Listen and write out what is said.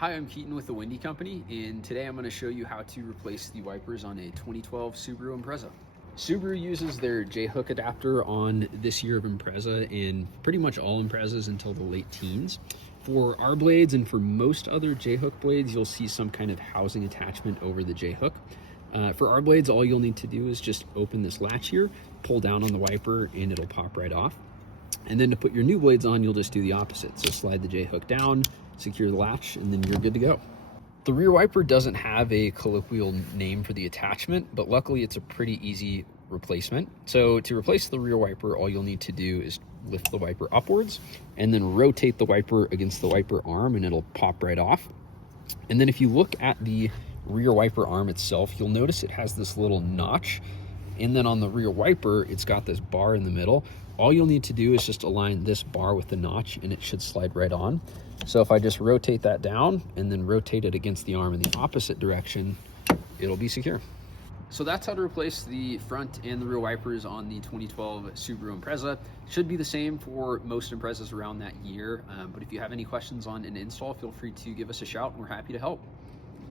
Hi, I'm Keaton with the Windy Company, and today I'm going to show you how to replace the wipers on a 2012 Subaru Impreza. Subaru uses their J-hook adapter on this year of Impreza and pretty much all Imprezas until the late teens. For our blades and for most other J-hook blades, you'll see some kind of housing attachment over the J-hook. For our blades, all you'll need to do is just open this latch here, pull down on the wiper, and it'll pop right off. And then to put your new blades on, you'll just do the opposite. So slide the J-hook down, secure the latch, and then you're good to go. The rear wiper doesn't have a colloquial name for the attachment, but luckily it's a pretty easy replacement. So to replace the rear wiper, all you'll need to do is lift the wiper upwards and then rotate the wiper against the wiper arm and it'll pop right off. And then if you look at the rear wiper arm itself, you'll notice it has this little notch. And then on the rear wiper, it's got this bar in the middle. All you'll need to do is just align this bar with the notch and it should slide right on. So if I just rotate that down and then rotate it against the arm in the opposite direction, it'll be secure. So that's how to replace the front and the rear wipers on the 2012 Subaru Impreza. Should be the same for most Imprezas around that year. But if you have any questions on an install, feel free to give us a shout and we're happy to help.